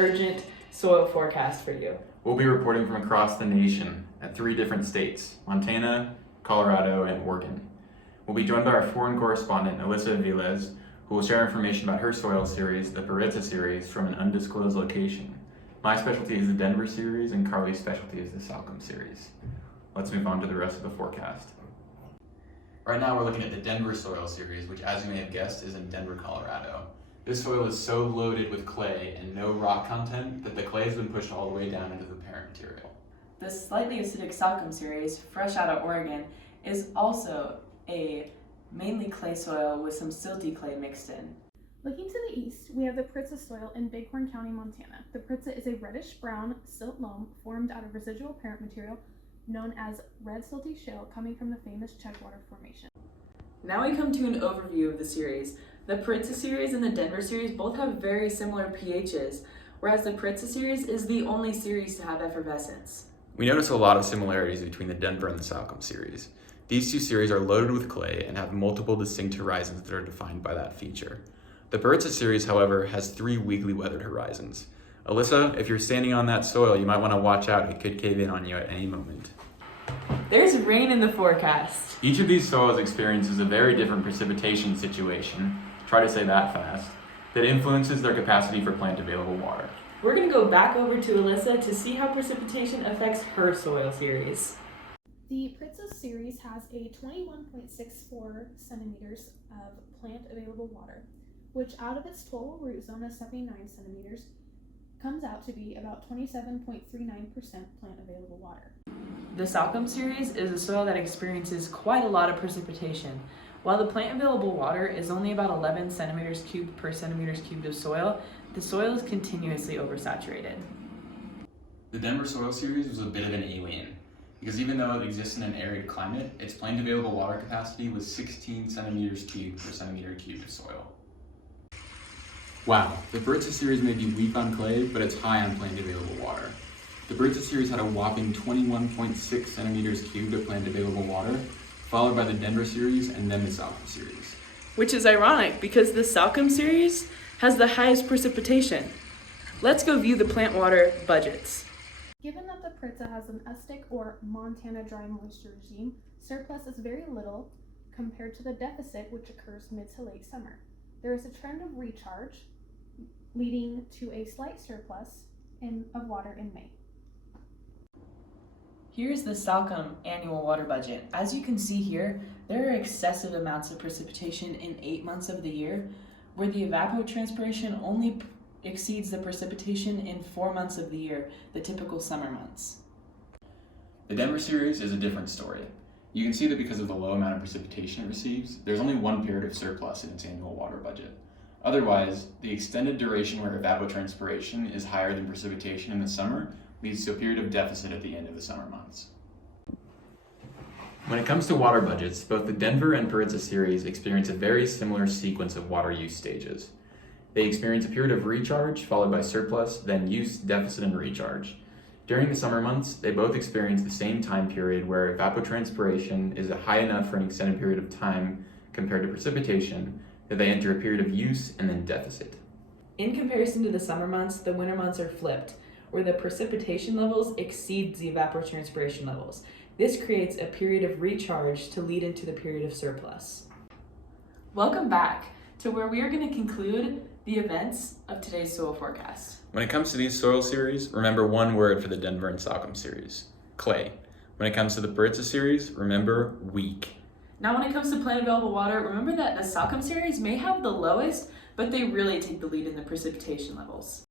urgent soil forecast for you. We'll be reporting from across the nation at 3 different states, Montana, Colorado, and Oregon. We'll be joined by our foreign correspondent, Allyssa Avilez, who will share information about her soil series, the Paritza series, from an undisclosed location. My specialty is the Denver series, and Carleigh's specialty is the Salcombe series. Let's move on to the rest of the forecast. Right now we're looking at the Denver soil series, which, as you may have guessed, is in Denver, Colorado. This soil is so loaded with clay and no rock content that the clay has been pushed all the way down into the parent material. The slightly acidic Salcombe series, fresh out of Oregon, is also a mainly clay soil with some silty clay mixed in. Looking to the east, we have the Paritza soil in Bighorn County, Montana. The Paritza is a reddish-brown silt loam formed out of residual parent material known as red silty shale coming from the famous Checkwater Formation. Now we come to an overview of the series. The Paritza series and the Denver series both have very similar pHs, whereas the Paritza series is the only series to have effervescence. We notice a lot of similarities between the Denver and the Salcombe series. These 2 series are loaded with clay and have multiple distinct horizons that are defined by that feature. The Paritza series, however, has 3 weakly weathered horizons. Allyssa, if you're standing on that soil, you might want to watch out. It could cave in on you at any moment. There's rain in the forecast. Each of these soils experiences a very different precipitation situation, try to say that fast, that influences their capacity for plant available water. We're going to go back over to Allyssa to see how precipitation affects her soil series. The Paritza series has a 21.64 centimeters of plant available water, which out of its total root zone of 79 centimeters comes out to be about 27.39% plant available water. The Salcombe series is a soil that experiences quite a lot of precipitation. While the plant available water is only about 11 centimeters cubed per centimeters cubed of soil, the soil is continuously oversaturated. The Denver soil series was a bit of an alien, because even though it exists in an arid climate, its plant available water capacity was 16 centimeters cubed per centimeter cubed of soil. Wow, the Paritza series may be weak on clay, but it's high on plant available water. The Paritza series had a whopping 21.6 centimeters cubed of plant available water, followed by the Denver series and then the Salcombe series. Which is ironic because the Salcombe series has the highest precipitation. Let's go view the plant water budgets. Given that the Paritza has an Estic or Montana dry moisture regime, surplus is very little compared to the deficit which occurs mid to late summer. There is a trend of recharge, leading to a slight surplus of water in May. Here's the Salcombe annual water budget. As you can see here, there are excessive amounts of precipitation in 8 months of the year, where the evapotranspiration only exceeds the precipitation in 4 months of the year, the typical summer months. The Denver series is a different story. You can see that because of the low amount of precipitation it receives, there's only 1 period of surplus in its annual water budget. Otherwise, the extended duration where evapotranspiration is higher than precipitation in the summer leads to a period of deficit at the end of the summer months. When it comes to water budgets, both the Denver and Paritza series experience a very similar sequence of water use stages. They experience a period of recharge, followed by surplus, then use, deficit, and recharge. During the summer months, they both experience the same time period where evapotranspiration is high enough for an extended period of time compared to precipitation that they enter a period of use and then deficit. In comparison to the summer months, the winter months are flipped, where the precipitation levels exceed the evapotranspiration levels. This creates a period of recharge to lead into the period of surplus. Welcome back to where we are going to conclude the events of today's soil forecast. When it comes to these soil series, remember one word for the Denver and Salcombe series: clay. When it comes to the Paritza series, remember weak. Now when it comes to plant available water, remember that the Salcombe series may have the lowest, but they really take the lead in the precipitation levels.